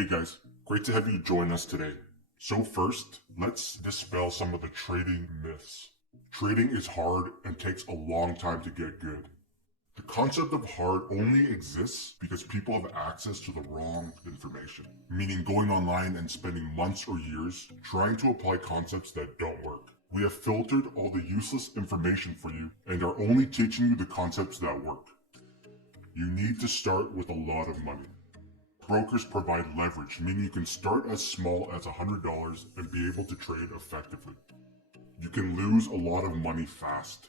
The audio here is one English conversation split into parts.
Hey guys, great to have you join us today. So first, let's dispel some of the trading myths. Trading is hard and takes a long time to get good. The concept of hard only exists because people have access to the wrong information, meaning going online and spending months or years trying to apply concepts that don't work. We have filtered all the useless information for you and are only teaching you the concepts that work. You need to start with a lot of money. Brokers provide leverage, meaning you can start as small as $100 and be able to trade effectively. You can lose a lot of money fast.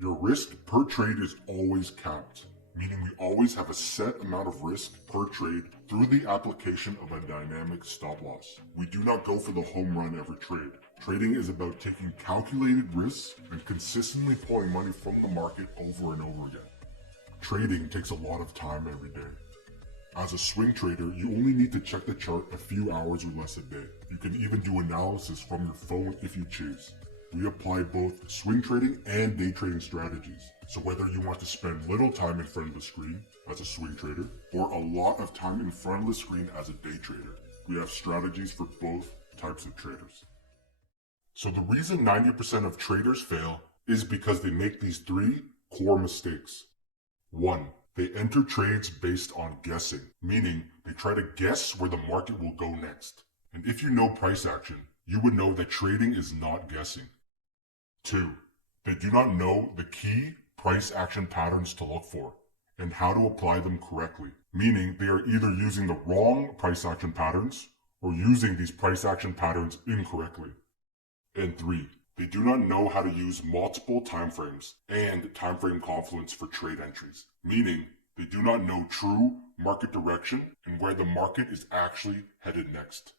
Your risk per trade is always capped, meaning we always have a set amount of risk per trade through the application of a dynamic stop loss. We do not go for the home run every trade. Trading is about taking calculated risks and consistently pulling money from the market over and over again. Trading takes a lot of time every day. As a swing trader, you only need to check the chart a few hours or less a day. You can even do analysis from your phone if you choose. We apply both swing trading and day trading strategies. So whether you want to spend little time in front of the screen as a swing trader or a lot of time in front of the screen as a day trader, we have strategies for both types of traders. So the reason 90% of traders fail is because they make these three core mistakes. 1. They enter trades based on guessing, meaning they try to guess where the market will go next. And if you know price action, you would know that trading is not guessing. 2. They do not know the key price action patterns to look for and how to apply them correctly, meaning they are either using the wrong price action patterns or using these price action patterns incorrectly. And 3. They do not know how to use multiple timeframes and timeframe confluence for trade entries, meaning they do not know true market direction and where the market is actually headed next.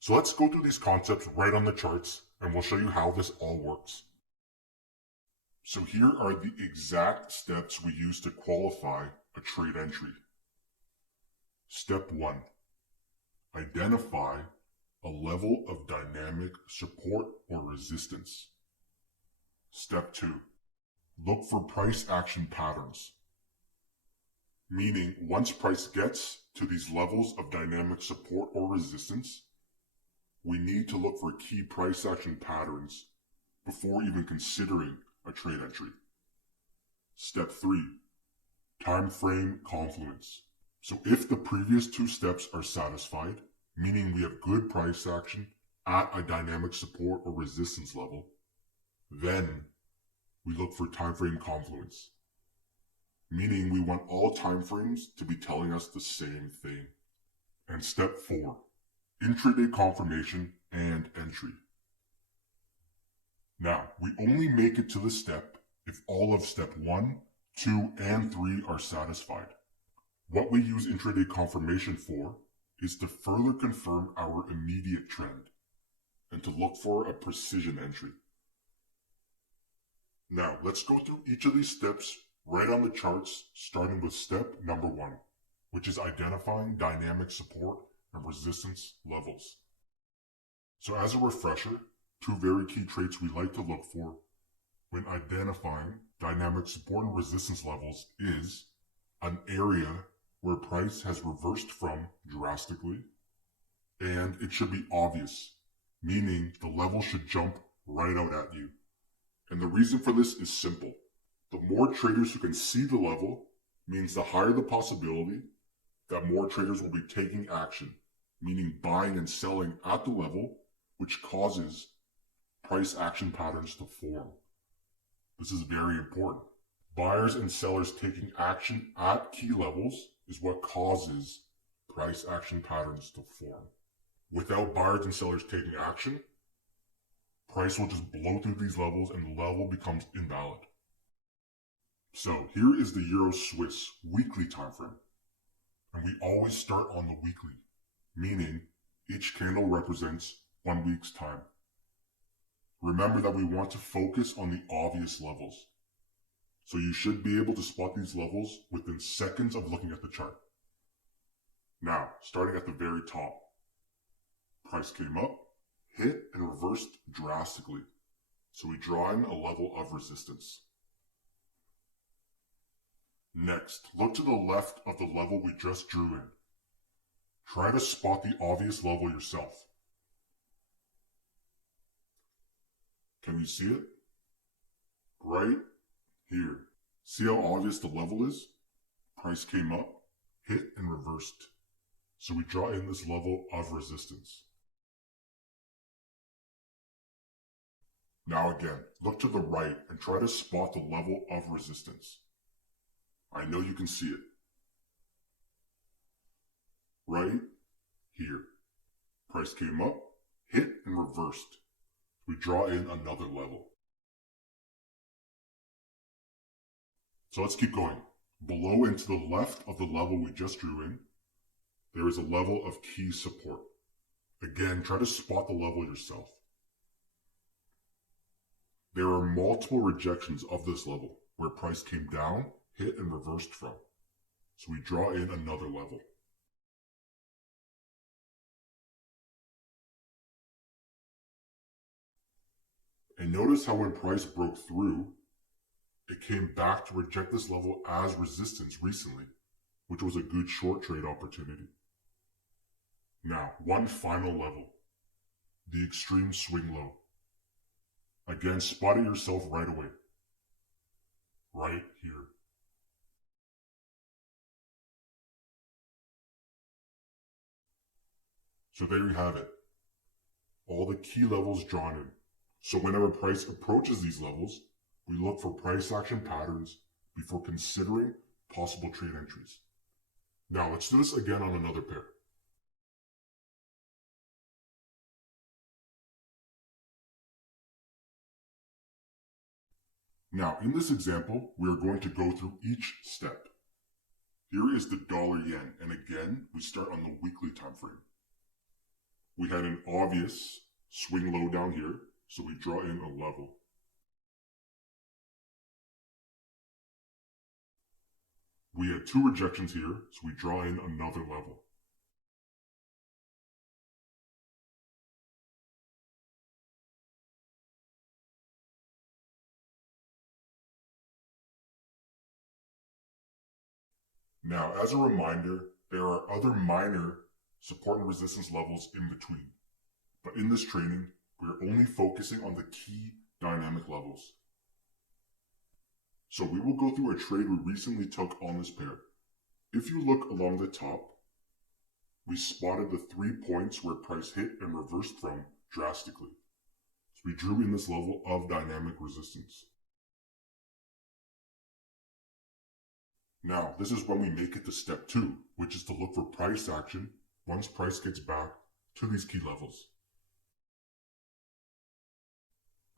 So let's go through these concepts right on the charts and we'll show you how this all works. So here are the exact steps we use to qualify a trade entry. Step 1. Identify a level of dynamic support or resistance. Step 2. Look for price action patterns. Meaning, once price gets to these levels of dynamic support or resistance, we need to look for key price action patterns before even considering a trade entry. Step 3. Time frame confluence. So if the previous two steps are satisfied, meaning we have good price action at a dynamic support or resistance level, then we look for time frame confluence, meaning we want all time frames to be telling us the same thing. And step 4, intraday confirmation and entry. Now, we only make it to this step if all of step 1, 2, and 3 are satisfied. What we use intraday confirmation for is to further confirm our immediate trend and to look for a precision entry. Now, let's go through each of these steps right on the charts, starting with step number 1, which is identifying dynamic support and resistance levels. So as a refresher, two very key traits we like to look for when identifying dynamic support and resistance levels is an area where price has reversed from drastically, and it should be obvious, meaning the level should jump right out at you. And the reason for this is simple. The more traders who can see the level means the higher the possibility that more traders will be taking action, meaning buying and selling at the level, which causes price action patterns to form. This is very important. Buyers and sellers taking action at key levels is what causes price action patterns to form. Without buyers and sellers taking action, price will just blow through these levels and the level becomes invalid. So here is the Euro-Swiss weekly time frame. And we always start on the weekly, meaning each candle represents 1 week's time. Remember that we want to focus on the obvious levels. So you should be able to spot these levels within seconds of looking at the chart. Now, starting at the very top, price came up, hit, and reversed drastically. So we draw in a level of resistance. Next, look to the left of the level we just drew in. Try to spot the obvious level yourself. Can you see it? Right here. See how obvious the level is? Price came up, hit, and reversed. So we draw in this level of resistance. Now again, look to the right and try to spot the level of resistance. I know you can see it. Right here. Price came up, hit, and reversed. We draw in another level. So let's keep going. Below and to the left of the level we just drew in, there is a level of key support. Again, try to spot the level yourself. There are multiple rejections of this level where price came down, hit, and reversed from. So we draw in another level. And notice how when price broke through, it came back to reject this level as resistance recently, which was a good short trade opportunity. Now, one final level, the extreme swing low. Again, spot it yourself right away. Right here. So there you have it. All the key levels drawn in. So whenever price approaches these levels, we look for price action patterns before considering possible trade entries. Now let's do this again on another pair. Now in this example, we are going to go through each step. Here is the dollar-yen, and again, we start on the weekly time frame. We had an obvious swing low down here, so we draw in a level. We had two rejections here, so we draw in another level. Now, as a reminder, there are other minor support and resistance levels in between. But in this training, we are only focusing on the key dynamic levels. So we will go through a trade we recently took on this pair. If you look along the top, we spotted the 3 points where price hit and reversed from drastically. So we drew in this level of dynamic resistance. Now, this is when we make it to step 2, which is to look for price action once price gets back to these key levels.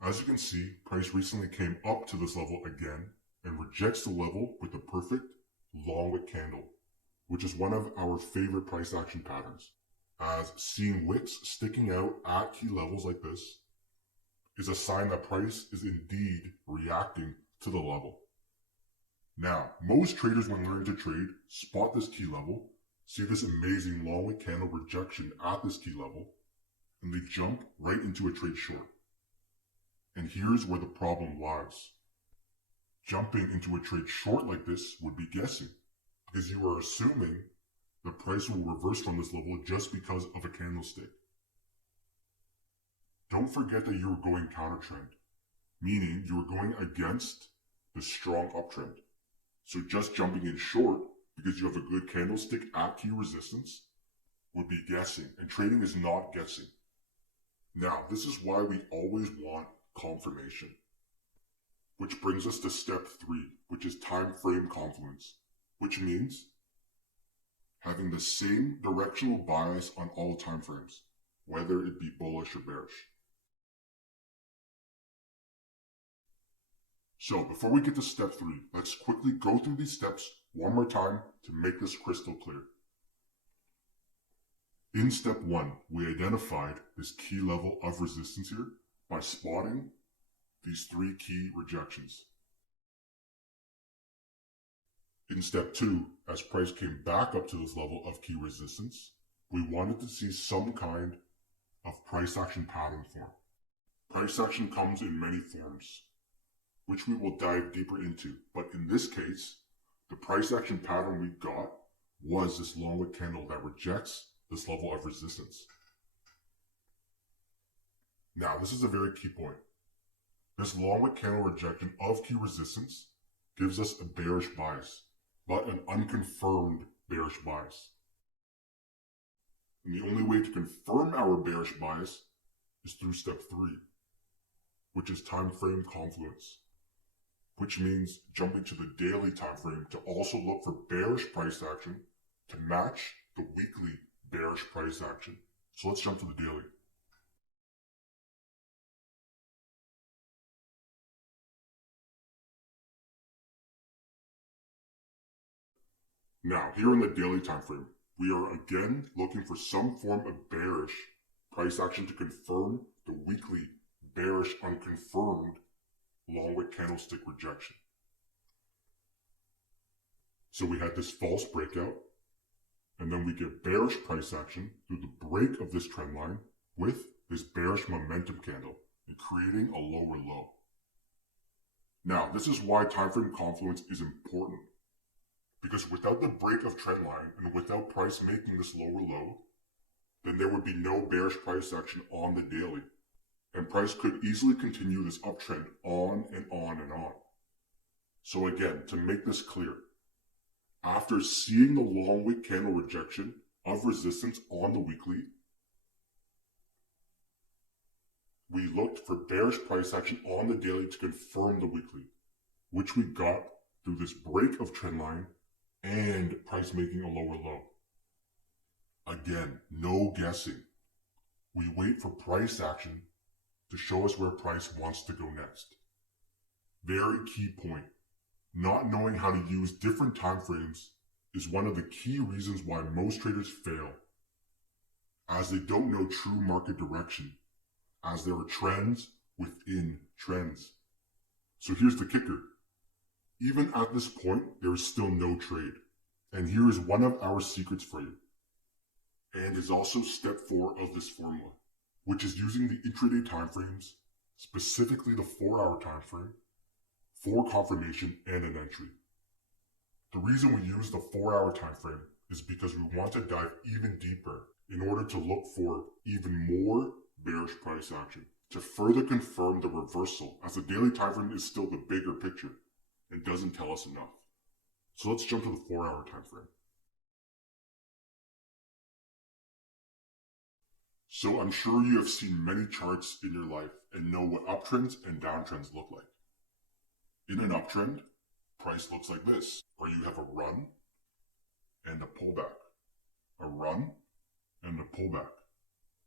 As you can see, price recently came up to this level again and rejects the level with a perfect long wick candle, which is one of our favorite price action patterns, as seeing wicks sticking out at key levels like this is a sign that price is indeed reacting to the level. Now, most traders when learning to trade spot this key level, see this amazing long wick candle rejection at this key level, and they jump right into a trade short. And here's where the problem lies. Jumping into a trade short like this would be guessing, because you are assuming the price will reverse from this level just because of a candlestick. Don't forget that you are going counter trend, meaning you are going against the strong uptrend. So just jumping in short because you have a good candlestick at key resistance would be guessing, and trading is not guessing. Now, this is why we always want confirmation. Which brings us to step 3, which is time frame confluence, which means having the same directional bias on all time frames, whether it be bullish or bearish. So before we get to step 3, let's quickly go through these steps one more time to make this crystal clear. In step 1, we identified this key level of resistance here by spotting these 3 key rejections. In step 2, as price came back up to this level of key resistance, we wanted to see some kind of price action pattern form. Price action comes in many forms, which we will dive deeper into, but in this case, the price action pattern we got was this long wick candle that rejects this level of resistance. Now, this is a very key point. This long wick candle rejection of key resistance gives us a bearish bias, but an unconfirmed bearish bias. And the only way to confirm our bearish bias is through step 3, which is time frame confluence, which means jumping to the daily time frame to also look for bearish price action to match the weekly bearish price action. So let's jump to the daily. Now, here in the daily time frame, we are again looking for some form of bearish price action to confirm the weekly bearish unconfirmed long wick candlestick rejection. So we had this false breakout, and then we get bearish price action through the break of this trend line with this bearish momentum candle and creating a lower low. Now, this is why time frame confluence is important. Because without the break of trend line and without price making this lower low, then there would be no bearish price action on the daily. And price could easily continue this uptrend on and on and on. So again, to make this clear, after seeing the long wick candle rejection of resistance on the weekly, we looked for bearish price action on the daily to confirm the weekly, which we got through this break of trend line and price making a lower low. Again, no guessing. We wait for price action to show us where price wants to go next. Very key point. Not knowing how to use different time frames is one of the key reasons why most traders fail, as they don't know true market direction, as there are trends within trends. So here's the kicker. Even at this point, there is still no trade. And here is one of our secrets for you. And is also step 4 of this formula, which is using the intraday time frames, specifically the 4-hour time frame, for confirmation and an entry. The reason we use the 4-hour time frame is because we want to dive even deeper in order to look for even more bearish price action to further confirm the reversal, as the daily time frame is still the bigger picture and doesn't tell us enough. So let's jump to the 4-hour time frame. So I'm sure you have seen many charts in your life and know what uptrends and downtrends look like. In an uptrend, price looks like this, where you have a run and a pullback, a run and a pullback,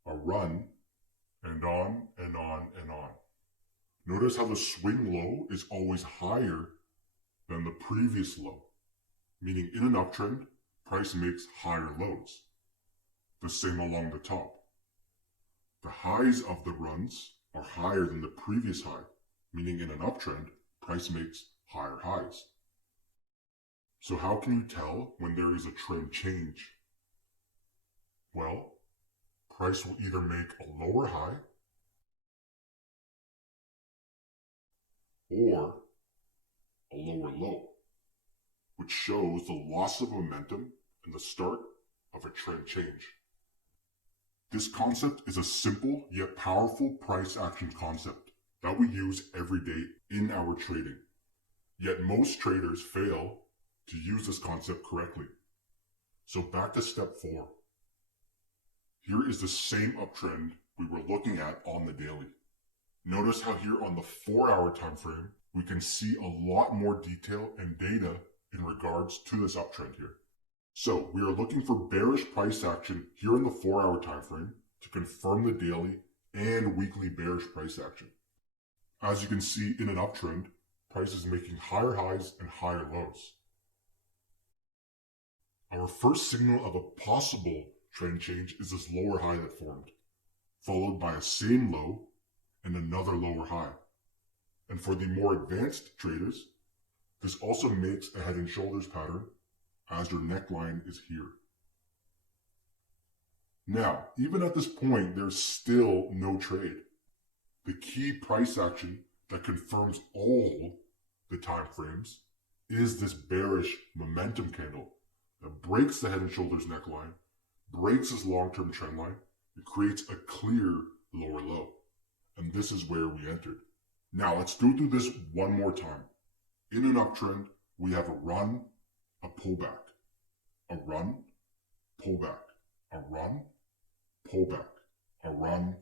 a run and on and on and on. Notice how the swing low is always higher than the previous low, meaning in an uptrend, price makes higher lows. The same along the top. The highs of the runs are higher than the previous high, meaning in an uptrend, price makes higher highs. So how can you tell when there is a trend change? Well, price will either make a lower high or a lower low, which shows the loss of momentum and the start of a trend change. This concept is a simple yet powerful price action concept that we use every day in our trading. Yet most traders fail to use this concept correctly. So back to step 4. Here is the same uptrend we were looking at on the daily. Notice how here on the 4-hour time frame, we can see a lot more detail and data in regards to this uptrend here. So we are looking for bearish price action here in the 4-hour time frame to confirm the daily and weekly bearish price action. As you can see in an uptrend, price is making higher highs and higher lows. Our first signal of a possible trend change is this lower high that formed, followed by a same low and another lower high. And for the more advanced traders, this also makes a head and shoulders pattern as your neckline is here. Now, even at this point, there's still no trade. The key price action that confirms all the time frames is this bearish momentum candle that breaks the head and shoulders neckline, breaks this long-term trend line, and creates a clear lower low. And this is where we entered. Now let's go through this one more time. In an uptrend, we have a run, a pullback, a run, pullback, a run, pullback, a run,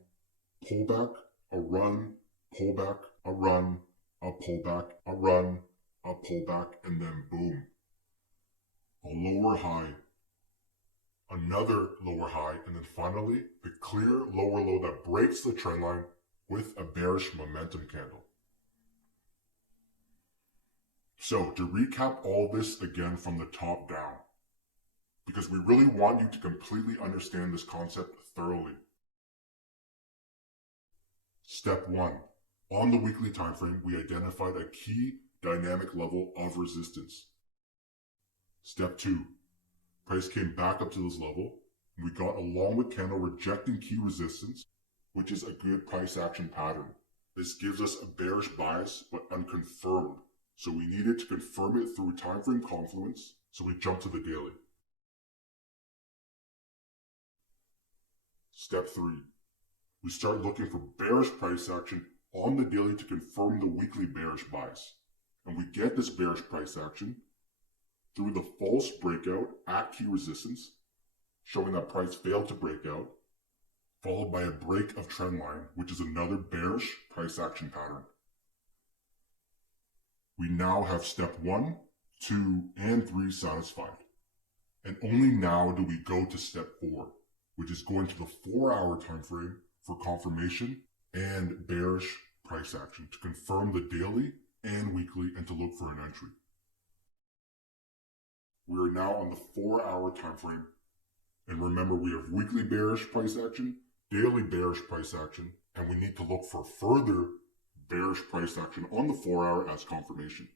pullback, a run, pullback, a run, a pullback, a run, a pullback, and then boom. A lower high, another lower high, and then finally the clear lower low that breaks the trend line with a bearish momentum candle. So to recap all this again from the top down, because we really want you to completely understand this concept thoroughly. Step 1. On the weekly time frame, we identified a key dynamic level of resistance. Step 2. Price came back up to this level, and we got a long wick candle rejecting key resistance, which is a good price action pattern. This gives us a bearish bias, but unconfirmed. So we needed to confirm it through time frame confluence, so we jumped to the daily. Step 3. We start looking for bearish price action on the daily to confirm the weekly bearish bias. And we get this bearish price action through the false breakout at key resistance, showing that price failed to break out, followed by a break of trend line, which is another bearish price action pattern. We now have step 1, 2, and 3 satisfied. And only now do we go to step 4, which is going to the 4-hour time frame for confirmation and bearish price action to confirm the daily and weekly and to look for an entry. We are now on the 4-hour time frame, and remember we have weekly bearish price action, daily bearish price action, and we need to look for further bearish price action on the 4-hour as confirmation.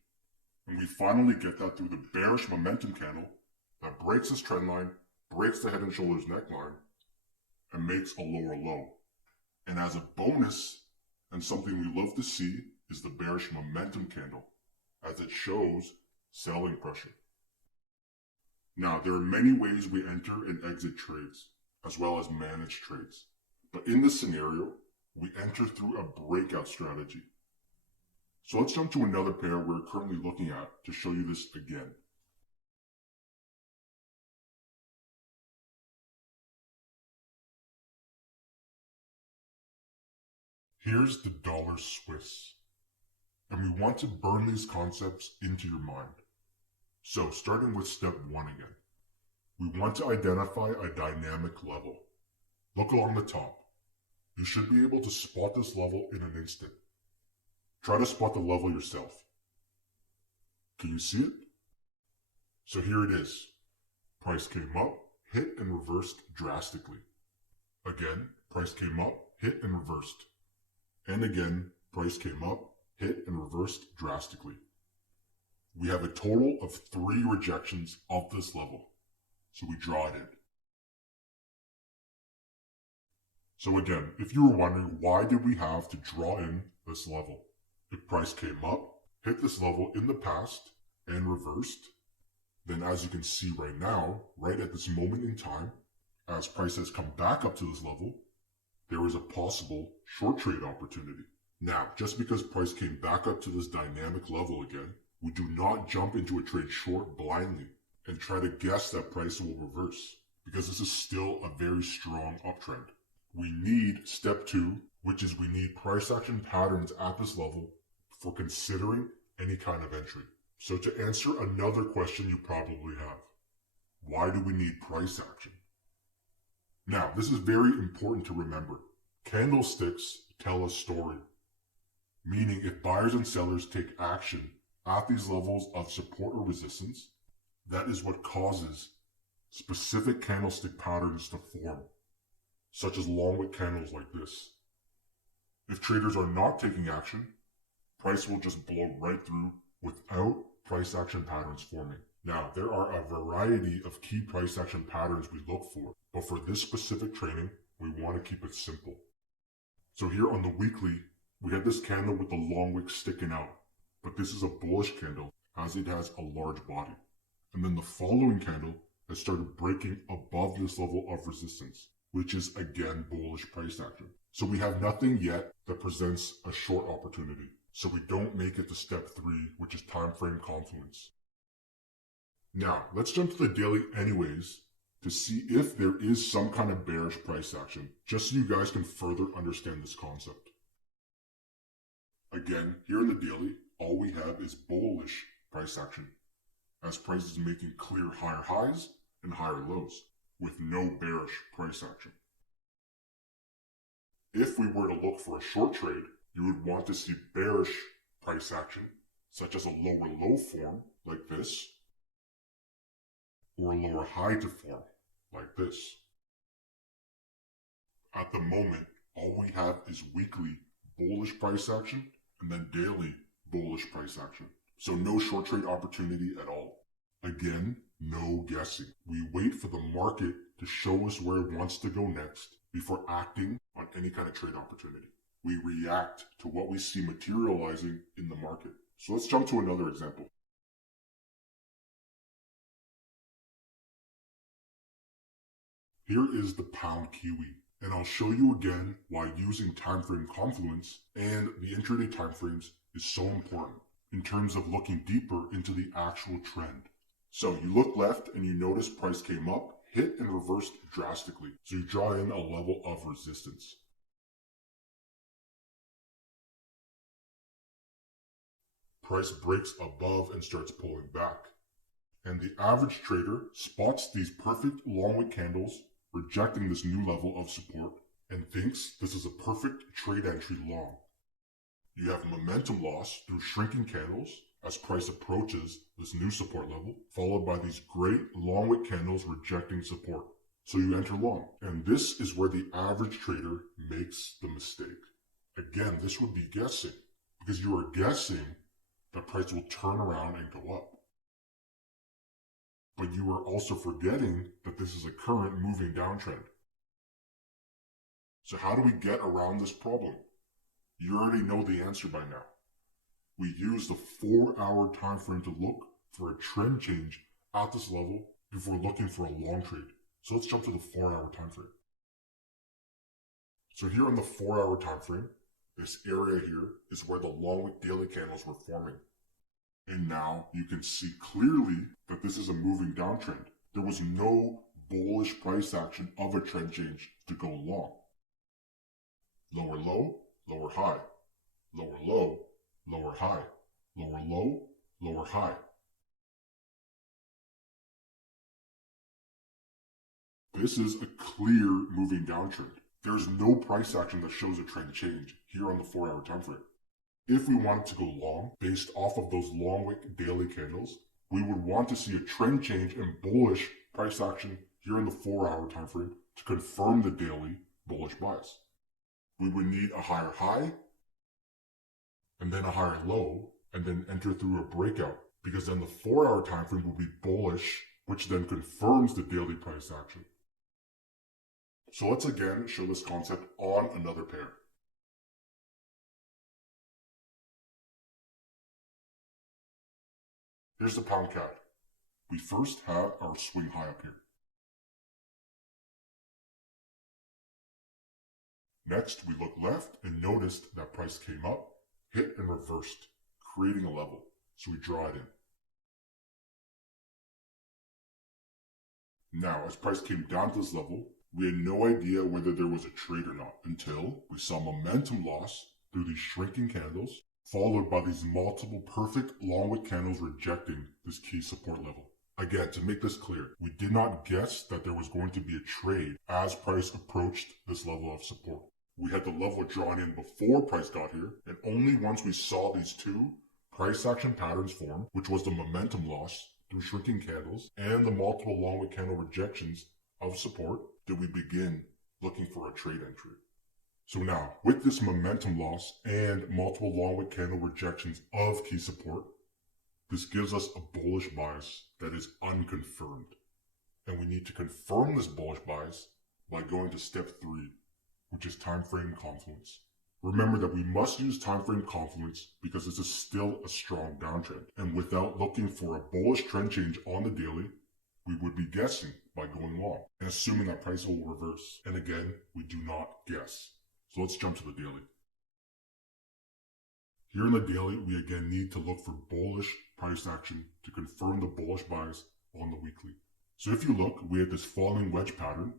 And we finally get that through the bearish momentum candle that breaks this trend line, breaks the head and shoulders neckline, and makes a lower low. And as a bonus, and something we love to see, is the bearish momentum candle, as it shows selling pressure. Now, there are many ways we enter and exit trades, as well as manage trades. But in this scenario, we enter through a breakout strategy. So let's jump to another pair we're currently looking at to show you this again. Here's the dollar Swiss, and we want to burn these concepts into your mind. So starting with step 1 again, we want to identify a dynamic level. Look along the top. You should be able to spot this level in an instant. Try to spot the level yourself. Can you see it? So here it is. Price came up, hit and reversed drastically. Again, price came up, hit and reversed. And again, price came up, hit and reversed drastically. We have a total of 3 rejections of this level. So we draw it in. So again, if you were wondering why did we have to draw in this level? If price came up, hit this level in the past, and reversed, then as you can see right now, right at this moment in time, as price has come back up to this level, there is a possible short trade opportunity. Now, just because price came back up to this dynamic level again, we do not jump into a trade short blindly and try to guess that price will reverse, because this is still a very strong uptrend. We need step 2, which is we need price action patterns at this level for considering any kind of entry. So to answer another question you probably have, why do we need price action? Now, this is very important to remember. Candlesticks tell a story, meaning if buyers and sellers take action at these levels of support or resistance, that is what causes specific candlestick patterns to form, such as long wick candles like this. If traders are not taking action, price will just blow right through without price action patterns forming. Now, there are a variety of key price action patterns we look for, but for this specific training, we want to keep it simple. So here on the weekly, we have this candle with the long wick sticking out, but this is a bullish candle as it has a large body. And then the following candle has started breaking above this level of resistance, which is again bullish price action. So we have nothing yet that presents a short opportunity. So we don't make it to step 3, which is time frame confluence. Now, let's jump to the daily anyways to see if there is some kind of bearish price action, just so you guys can further understand this concept. Again, here in the daily, all we have is bullish price action, as price is making clear higher highs and higher lows, with no bearish price action. If we were to look for a short trade, you would want to see bearish price action, such as a lower low form, like this, or a lower high to form, like this. At the moment, all we have is weekly bullish price action and then daily bullish price action. So no short trade opportunity at all. Again, no guessing. We wait for the market to show us where it wants to go next before acting on any kind of trade opportunity. We react to what we see materializing in the market. So let's jump to another example. Here is the pound kiwi, and I'll show you again why using time frame confluence and the intraday time frames is so important in terms of looking deeper into the actual trend. So you look left and you notice price came up, hit and reversed drastically. So you draw in a level of resistance. Price breaks above and starts pulling back. And the average trader spots these perfect long wick candles rejecting this new level of support and thinks this is a perfect trade entry long. You have momentum loss through shrinking candles as price approaches this new support level, followed by these great long wick candles rejecting support. So you enter long, and this is where the average trader makes the mistake. Again, this would be guessing, because you are guessing that price will turn around and go up. But you are also forgetting that this is a current moving downtrend. So how do we get around this problem? You already know the answer by now. We use the 4-hour time frame to look for a trend change at this level before looking for a long trade. So let's jump to the 4-hour time frame. So here on the 4-hour time frame, this area here is where the long wick daily candles were forming. And now you can see clearly that this is a moving downtrend. There was no bullish price action of a trend change to go long. Lower low, lower high, lower low, lower high, lower low, lower high. This is a clear moving downtrend. There's no price action that shows a trend change here on the 4-hour time frame. If we wanted to go long, based off of those long wick daily candles, we would want to see a trend change and bullish price action here in the 4-hour time frame to confirm the daily bullish bias. We would need a higher high, and then a higher low, and then enter through a breakout, because then the 4-hour time frame will be bullish, which then confirms the daily price action. So let's again show this concept on another pair. Here's the pound CAD. We first have our swing high up here. Next, we look left and noticed that price came up, hit and reversed, creating a level. So we draw it in. Now, as price came down to this level, we had no idea whether there was a trade or not until we saw momentum loss through these shrinking candles, followed by these multiple perfect long wick candles rejecting this key support level. Again, to make this clear, we did not guess that there was going to be a trade as price approached this level of support. We had the level drawn in before price got here, and only once we saw these two price action patterns form, which was the momentum loss through shrinking candles and the multiple long wick candle rejections of support, did we begin looking for a trade entry. So now, with this momentum loss and multiple long wick candle rejections of key support, this gives us a bullish bias that is unconfirmed. And we need to confirm this bullish bias by going to step 3, which is time frame confluence. Remember that we must use time frame confluence because this is still a strong downtrend. And without looking for a bullish trend change on the daily, we would be guessing by going long and assuming that price will reverse. And again, we do not guess. So let's jump to the daily. Here in the daily, we again need to look for bullish price action to confirm the bullish buys on the weekly. So if you look, we have this falling wedge pattern,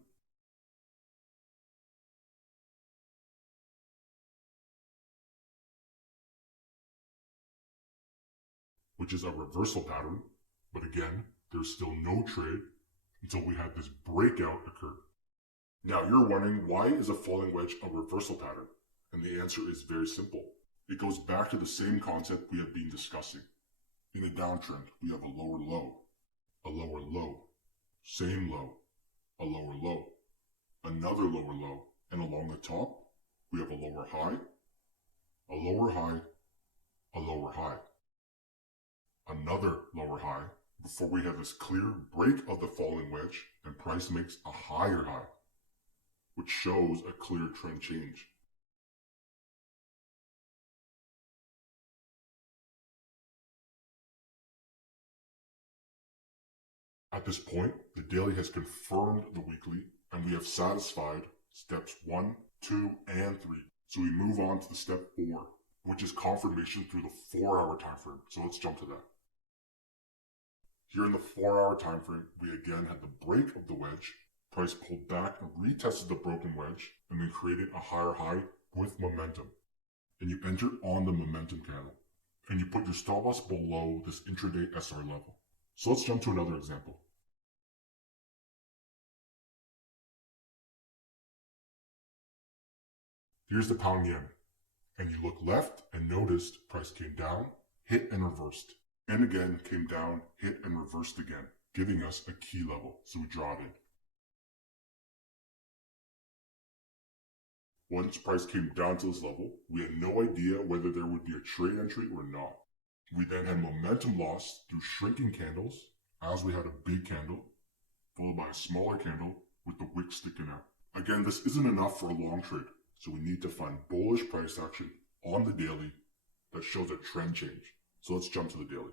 which is a reversal pattern, but again, there's still no trade until we had this breakout occur. Now you're wondering, why is a falling wedge a reversal pattern? And the answer is very simple. It goes back to the same concept we have been discussing. In a downtrend, we have a lower low, same low, a lower low, another lower low, and along the top, we have a lower high, a lower high, a lower high, another lower high, before we have this clear break of the falling wedge and price makes a higher high, which shows a clear trend change. At this point, the daily has confirmed the weekly, and we have satisfied steps 1, 2, and 3. So we move on to the step 4, which is confirmation through the 4-hour time frame. So let's jump to that. Here in the 4-hour time frame, we again had the break of the wedge, price pulled back and retested the broken wedge, and then created a higher high with momentum. And you enter on the momentum candle, and you put your stop loss below this intraday SR level. So let's jump to another example. Here's the pound yen, and you look left and noticed price came down, hit and reversed, and again came down, hit and reversed again, giving us a key level, so we draw it in. Once price came down to this level, we had no idea whether there would be a trade entry or not. We then had momentum loss through shrinking candles, as we had a big candle, followed by a smaller candle with the wick sticking out. Again, this isn't enough for a long trade, so we need to find bullish price action on the daily that shows a trend change. So let's jump to the daily.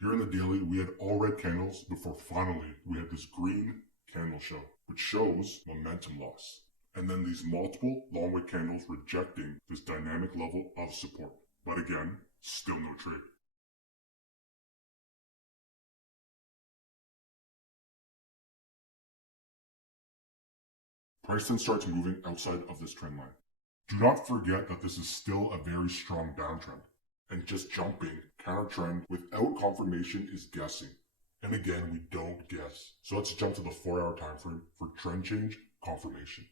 Here in the daily, we had all red candles before finally we had this green candle show, which shows momentum loss. And then these multiple long wick candles rejecting this dynamic level of support. But again, still no trade. Price then starts moving outside of this trend line. Do not forget that this is still a very strong downtrend, and just jumping counter trend without confirmation is guessing. And again, we don't guess. So let's jump to the 4-hour time frame for trend change confirmation.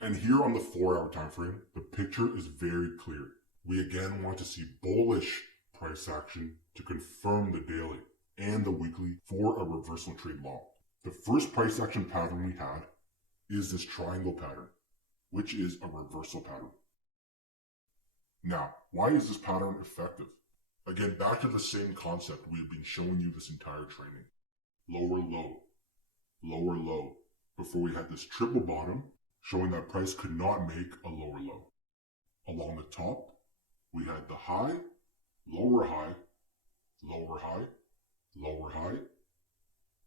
And here on the 4-hour time frame, the picture is very clear. We again want to see bullish price action to confirm the daily and the weekly for a reversal trade long. The first price action pattern we had is this triangle pattern, which is a reversal pattern. Now, why is this pattern effective? Again, back to the same concept we have been showing you this entire training. Lower low, before we had this triple bottom, showing that price could not make a lower low. Along the top, we had the high, lower high, lower high, lower high,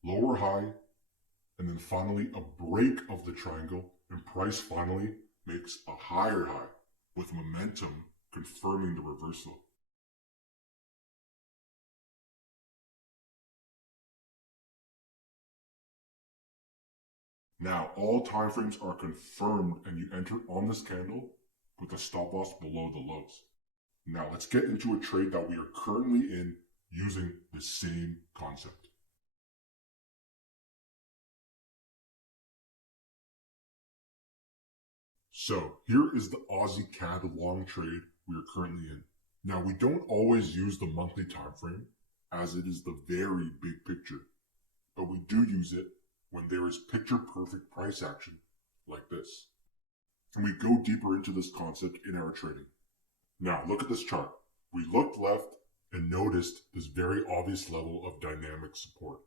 lower high, and then finally a break of the triangle, and price finally makes a higher high with momentum confirming the reversal. Now all time frames are confirmed and you enter on this candle with a stop loss below the lows. Now let's get into a trade that we are currently in using the same concept. So here is the Aussie CAD long trade we are currently in. Now we don't always use the monthly time frame as it is the very big picture, but we do use it when there is picture perfect price action like this. And we go deeper into this concept in our trading. Now look at this chart. We looked left and noticed this very obvious level of dynamic support.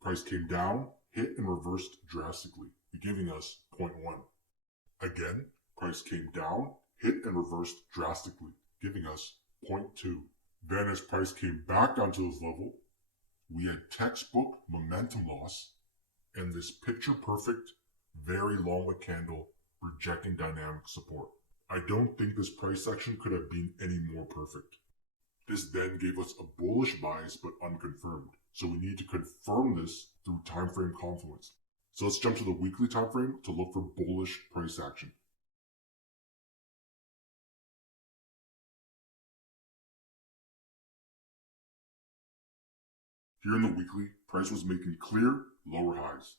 Price came down, hit and reversed drastically, giving us 0.1. Again, price came down, hit and reversed drastically, giving us 0.2. Then as price came back down to this level, we had textbook momentum loss and this picture perfect, very long wick candle rejecting dynamic support. I don't think this price action could have been any more perfect. This then gave us a bullish bias but unconfirmed. So we need to confirm this through time frame confluence. So let's jump to the weekly time frame to look for bullish price action. Here in the weekly, price was making clear lower highs.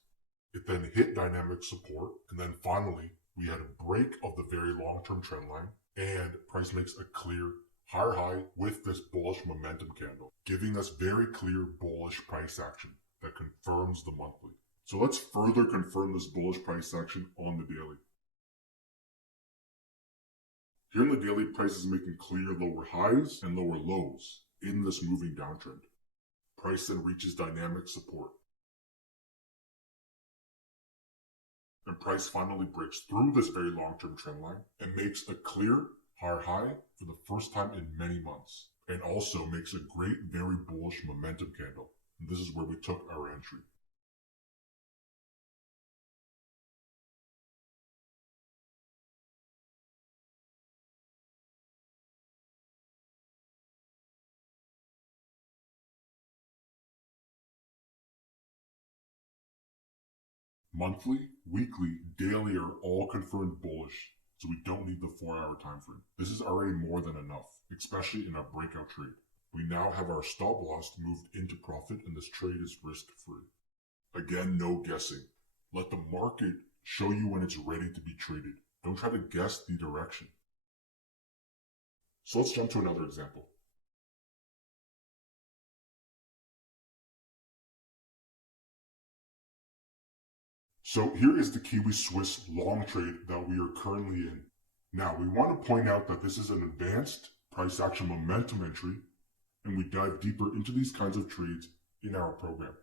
It then hit dynamic support, and then finally, we had a break of the very long-term trend line, and price makes a clear higher high with this bullish momentum candle, giving us very clear bullish price action that confirms the monthly. So let's further confirm this bullish price action on the daily. Here in the daily, price is making clear lower highs and lower lows in this moving downtrend. Price then reaches dynamic support. And price finally breaks through this very long-term trend line and makes a clear higher high for the first time in many months. And also makes a great, very bullish momentum candle. And this is where we took our entry. Monthly, weekly, daily are all confirmed bullish, so we don't need the 4-hour time frame. This is already more than enough, especially in our breakout trade. We now have our stop loss moved into profit and this trade is risk-free. Again, no guessing. Let the market show you when it's ready to be traded. Don't try to guess the direction. So let's jump to another example. So here is the Kiwi Swiss long trade that we are currently in. Now we want to point out that this is an advanced price action momentum entry, and we dive deeper into these kinds of trades in our program.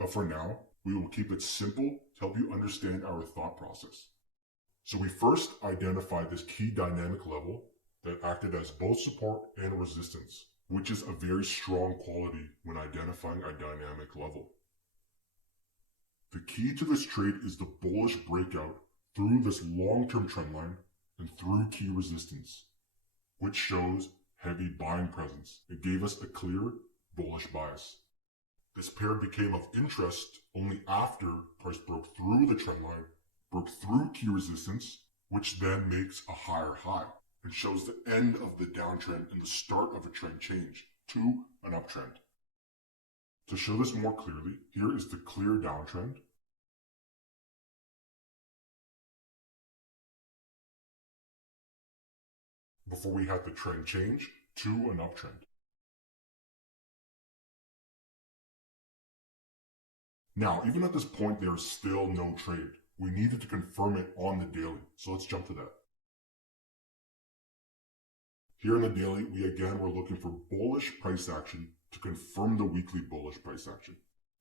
But for now, we will keep it simple to help you understand our thought process. So we first identified this key dynamic level that acted as both support and resistance, which is a very strong quality when identifying a dynamic level. The key to this trade is the bullish breakout through this long-term trend line and through key resistance, which shows heavy buying presence. It gave us a clear bullish bias. This pair became of interest only after price broke through the trend line, broke through key resistance, which then makes a higher high and shows the end of the downtrend and the start of a trend change to an uptrend. To show this more clearly, here is the clear downtrend. Before we had the trend change to an uptrend. Now, even at this point, there is still no trade. We needed to confirm it on the daily, so let's jump to that. Here in the daily, we again were looking for bullish price action to confirm the weekly bullish price action.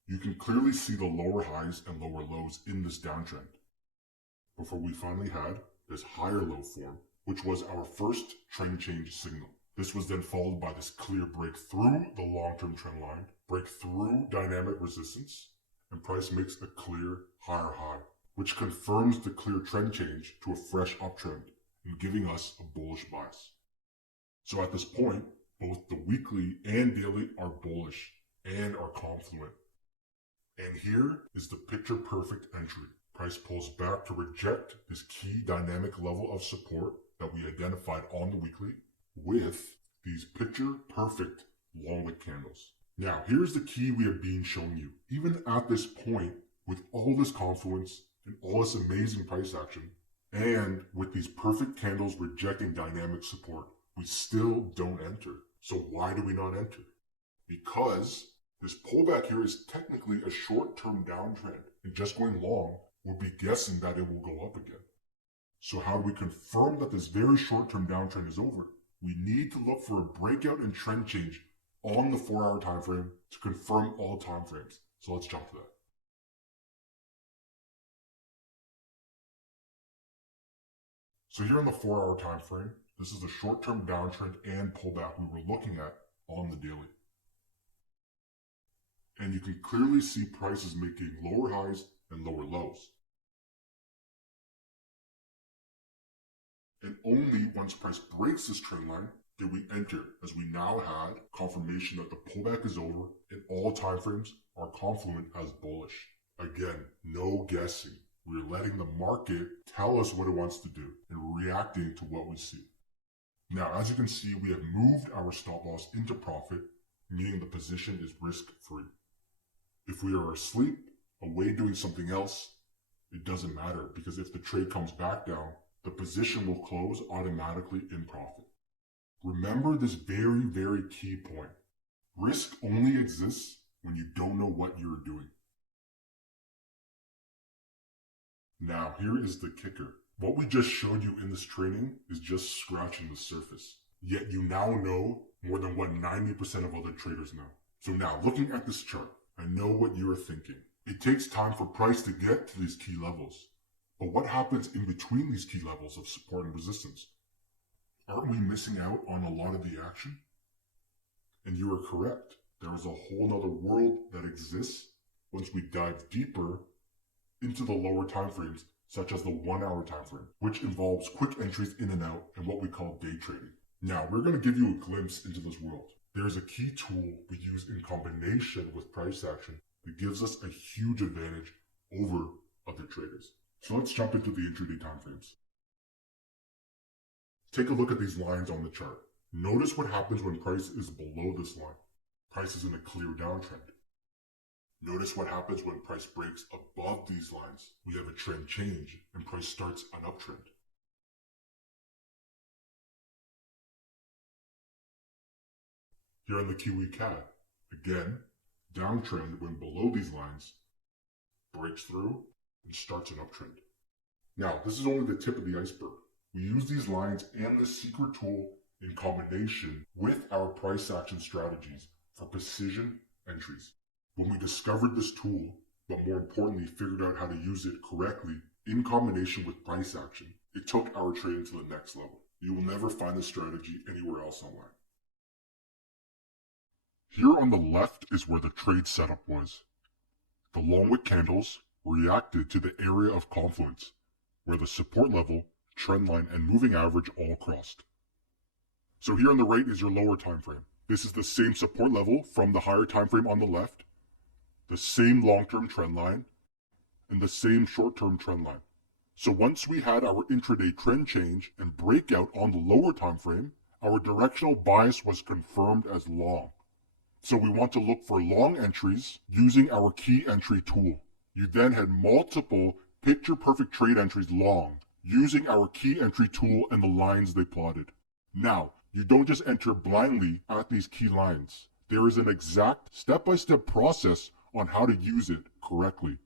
You can clearly see the lower highs and lower lows in this downtrend before we finally had this higher low form, which was our first trend change signal. This was then followed by this clear break through the long-term trend line, break through dynamic resistance, and price makes a clear higher high, which confirms the clear trend change to a fresh uptrend and giving us a bullish bias. So at this point, both the weekly and daily are bullish and are confluent. And here is the picture perfect entry. Price pulls back to reject this key dynamic level of support that we identified on the weekly with these picture perfect long wick candles. Now, here's the key we have been showing you. Even at this point, with all this confluence and all this amazing price action, and with these perfect candles rejecting dynamic support, we still don't enter. So why do we not enter? Because this pullback here is technically a short-term downtrend, and just going long would be guessing that it will go up again. So how do we confirm that this very short-term downtrend is over? We need to look for a breakout and trend change on the 4-hour time frame to confirm all time frames. So let's jump to that. So here on the 4-hour time frame, this is the short-term downtrend and pullback we were looking at on the daily. And you can clearly see prices making lower highs and lower lows. And only once price breaks this trend line did we enter, as we now had confirmation that the pullback is over and all timeframes are confluent as bullish. Again, no guessing. We're letting the market tell us what it wants to do and reacting to what we see. Now, as you can see, we have moved our stop loss into profit, meaning the position is risk-free. If we are asleep, away doing something else, it doesn't matter, because if the trade comes back down, the position will close automatically in profit. Remember this very, very key point. Risk only exists when you don't know what you're doing. Now, here is the kicker. What we just showed you in this training is just scratching the surface. Yet you now know more than what 90% of other traders know. So now, looking at this chart, I know what you are thinking. It takes time for price to get to these key levels. But what happens in between these key levels of support and resistance? Aren't we missing out on a lot of the action? And you are correct. There is a whole nother world that exists once we dive deeper into the lower time frames, such as the 1 hour time frame, which involves quick entries in and out and what we call day trading. Now, we're going to give you a glimpse into this world. There is a key tool we use in combination with price action that gives us a huge advantage over other traders. So let's jump into the intraday time frames. Take a look at these lines on the chart. Notice what happens when price is below this line. Price is in a clear downtrend. Notice what happens when price breaks above these lines. We have a trend change and price starts an uptrend. Here on the Kiwi CAD, again, downtrend when below these lines, breaks through and starts an uptrend. Now, this is only the tip of the iceberg. We use these lines and this secret tool in combination with our price action strategies for precision entries. When we discovered this tool, but more importantly figured out how to use it correctly in combination with price action, it took our trading to the next level. You will never find this strategy anywhere else online. Here on the left is where the trade setup was. The long wick candles reacted to the area of confluence, where the support level, trend line, and moving average all crossed. So here on the right is your lower time frame. This is the same support level from the higher time frame on the left, the same long-term trend line, and the same short-term trend line. So once we had our intraday trend change and breakout on the lower time frame, our directional bias was confirmed as long. So we want to look for long entries using our key entry tool. You then had multiple picture-perfect trade entries long using our key entry tool and the lines they plotted. Now, you don't just enter blindly at these key lines. There is an exact step-by-step process on how to use it correctly.